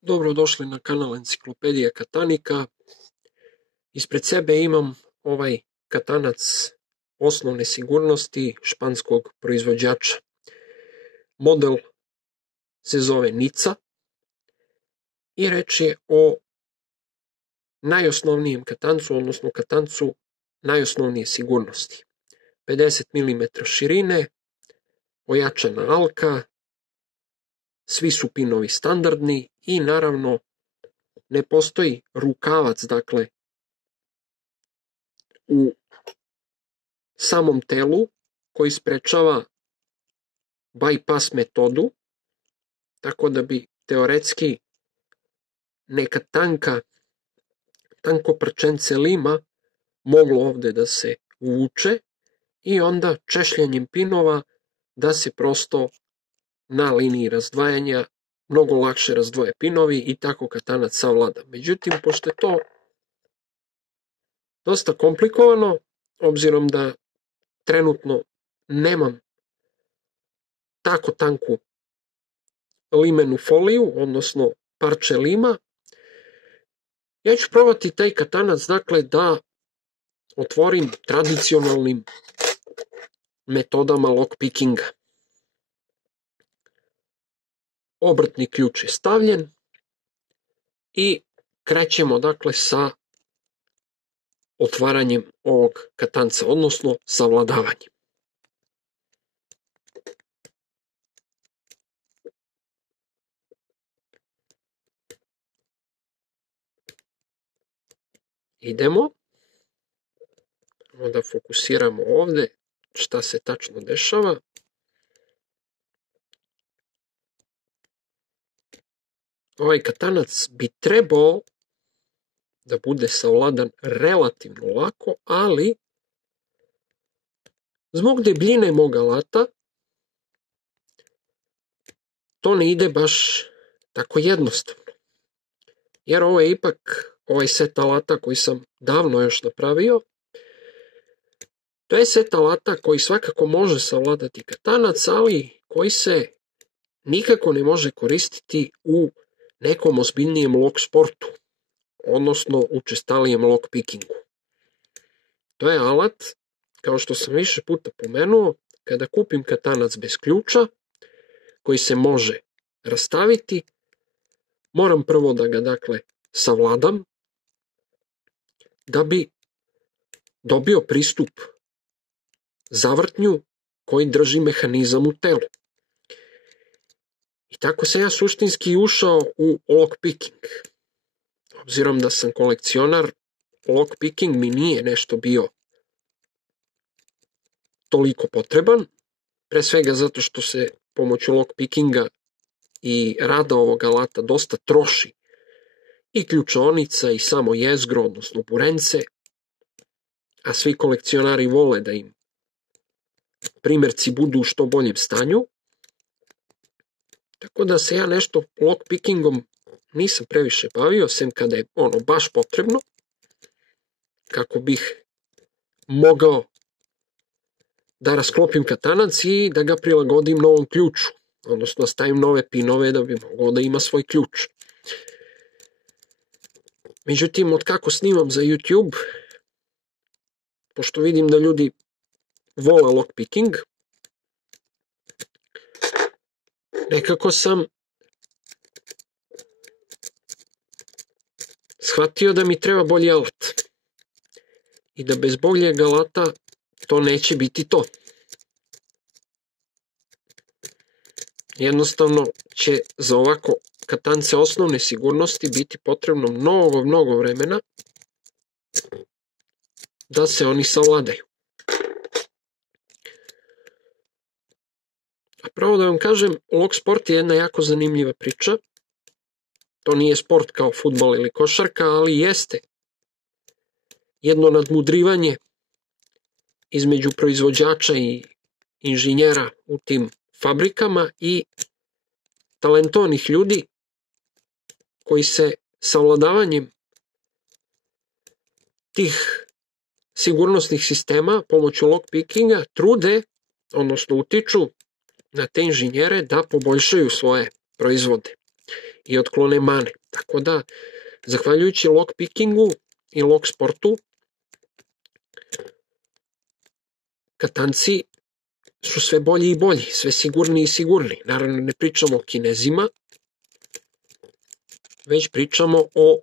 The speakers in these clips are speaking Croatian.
Dobrodošli na kanal Enciklopedija Katanika. Ispred sebe imam ovaj katanac osnovne sigurnosti španskog proizvođača. Model se zove Nica i reč je o najosnovnijem katancu, odnosno katancu najosnovnije sigurnosti. 50 mm širine, ojačana alka, svi su pinovi standardni i naravno ne postoji rukavac, dakle, u samom telu koji sprečava bypass metodu, tako da bi teoretski neka tanko prčence lima moglo ovde da se uvuče i onda češljanjem pinova da se prosto na liniji razdvajanja mnogo lakše razdvoje pinovi i tako katanac savlada. Međutim, pošto je to dosta komplikovano, obzirom da trenutno nemam tako tanku limenu foliju, odnosno parče lima, ja ću probati taj katanac, dakle, da otvorim tradicionalnim metodama lockpickinga. Obrtni ključ je stavljen i krećemo, dakle, sa otvaranjem ovog katanca, odnosno savladavanjem. Idemo da fokusiramo ovde šta se tačno dešava. Ovaj katanac bi trebao da bude savladan relativno lako, ali zbog debljine mog alata to ne ide baš tako jednostavno. Jer ovo je ipak ovaj set alata koji sam davno još napravio. To je set alata koji svakako može savladati katanac, ali koji se nikako ne može koristiti u nekom ozbiljnijem lock sportu, odnosno učestalijem lockpickingu. To je alat, kao što sam više puta pomenuo, kada kupim katanac bez ključa, koji se može rastaviti, moram prvo da ga, dakle, savladam, da bi dobio pristup zavrtnju koji drži mehanizam u telu. I tako sam ja suštinski ušao u lockpicking. Obzirom da sam kolekcionar, lockpicking mi nije nešto bio toliko potreban, pre svega zato što se pomoću lockpickinga i rada ovog alata dosta troši i ključonica i samo jezgro, odnosno burence, a svi kolekcionari vole da im primerci budu u što boljem stanju, tako da se ja nešto lockpickingom nisam previše bavio, sem kada je ono baš potrebno, kako bih mogao da rasklopim katanac i da ga prilagodim novom ključu, odnosno stavim nove pinove da bi mogao da ima svoj ključ. Međutim, od kako snimam za YouTube, pošto vidim da ljudi vole lockpicking, nekako sam shvatio da mi treba bolji alat i da bez boljeg alata to neće biti to. Jednostavno će za ovako katance osnovne sigurnosti biti potrebno mnogo vremena da se oni savladaju. A pravo da vam kažem, lock sport je jedna jako zanimljiva priča. To nije sport kao fudbal ili košarka, ali jeste jedno nadmudrivanje između proizvođača i inženjera u tim fabrikama i talentovanih ljudi koji se savladavanjem tih sigurnosnih sistema pomoću lockpickinga trude, odnosno utiču na te inženjere da poboljšaju svoje proizvode. i otklone mane. Tako da, zahvaljujući lockpickingu i lock sportu, katanci su sve bolji i bolji, sve sigurniji i sigurniji. Naravno, ne pričamo o Kinezima, već pričamo o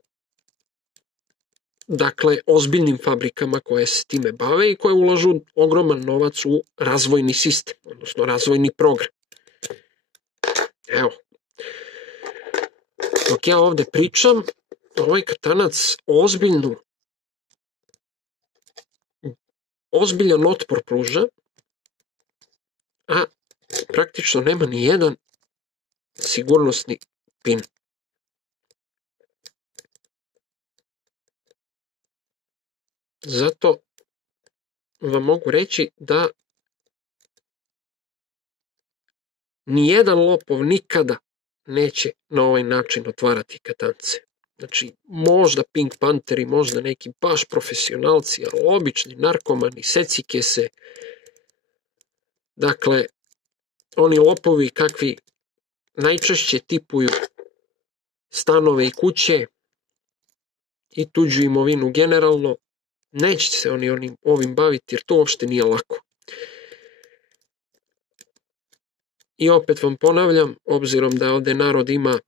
ozbiljnim fabrikama koje se time bave i koje ulažu ogroman novac u razvojni sistem, odnosno razvojni program. Evo, dok ja ovde pričam, ovaj katanac ozbiljan otpor pruža, a praktično nema ni jedan sigurnosni pin. Zato vam mogu reći da nijedan lopov nikada neće na ovaj način otvarati katance. Znači, možda Pink Pantheri, možda neki baš profesionalci, ali obični narkomani, secikese, dakle, oni lopovi kakvi najčešće tipuju stanove i kuće i tuđu imovinu generalno, neće se oni ovim baviti, jer to uopšte nije lako. I opet vam ponavljam, obzirom da ovde narod ima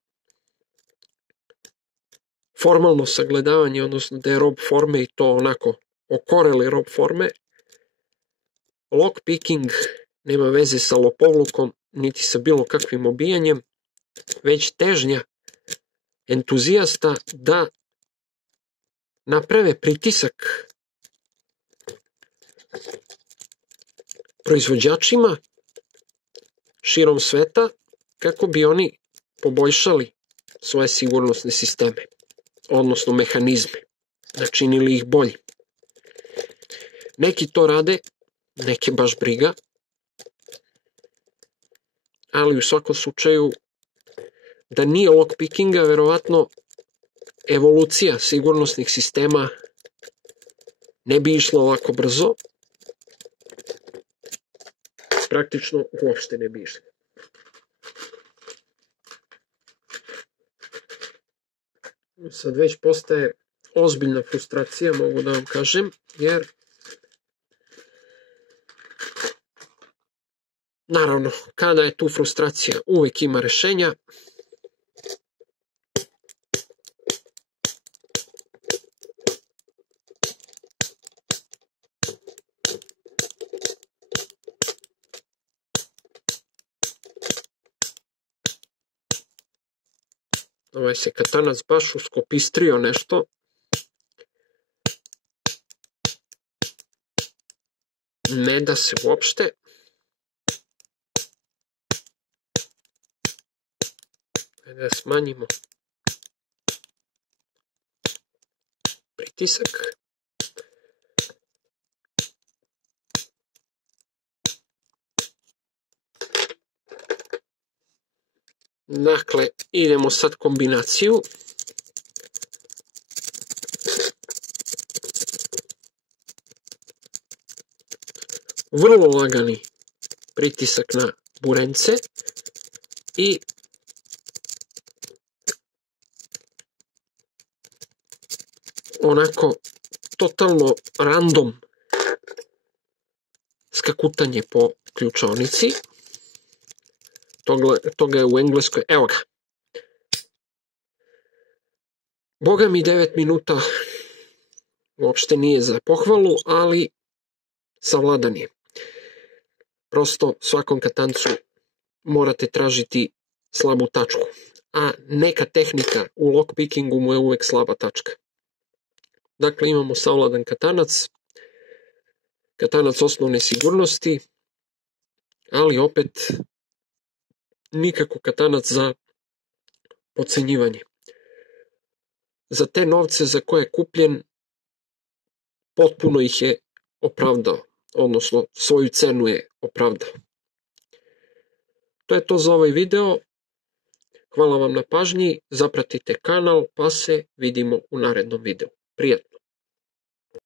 formalno sagledavanje, odnosno da je rob forme i to onako okoreli rob forme, lockpicking nema veze sa lopovlukom, niti sa bilo kakvim obijanjem, već težnja entuzijasta da naprave pritisak proizvođačima širom sveta kako bi oni poboljšali svoje sigurnosne sisteme, odnosno mehanizme, načinili ih bolji. Neki to rade, neke baš briga, ali u svakom slučaju da nije lockpickinga, verovatno evolucija sigurnosnih sistema ne bi išla ovako brzo, praktično uopšte ne bi išla. Sad već postaje ozbiljna frustracija, mogu da vam kažem, jer naravno, kada je tu frustracija, uvek ima rešenja. Ovaj se katanac baš uskopistrio nešto. Ne da se uopšte. Da smanjimo pritisak. Dakle, idemo sad kombinaciju. Vrlo lagani pritisak na burence i onako totalno random skakutanje po ključaonici. Toga je u Engleskoj, evo ga. Boga mi 9 minuta uopšte nije za pohvalu, ali savladan je. Prosto svakom katancu morate tražiti slabu tačku, a neka tehnika u lockpickingu mu je uvek slaba tačka. Dakle, imamo savladan katanac, katanac osnovne sigurnosti, ali opet nikako katanac za podcenjivanje. Za te novce za koje je kupljen, potpuno ih je opravdao, odnosno svoju cenu je opravdao. To je to za ovaj video. Hvala vam na pažnji, zapratite kanal, pa se vidimo u narednom videu. Prijatno!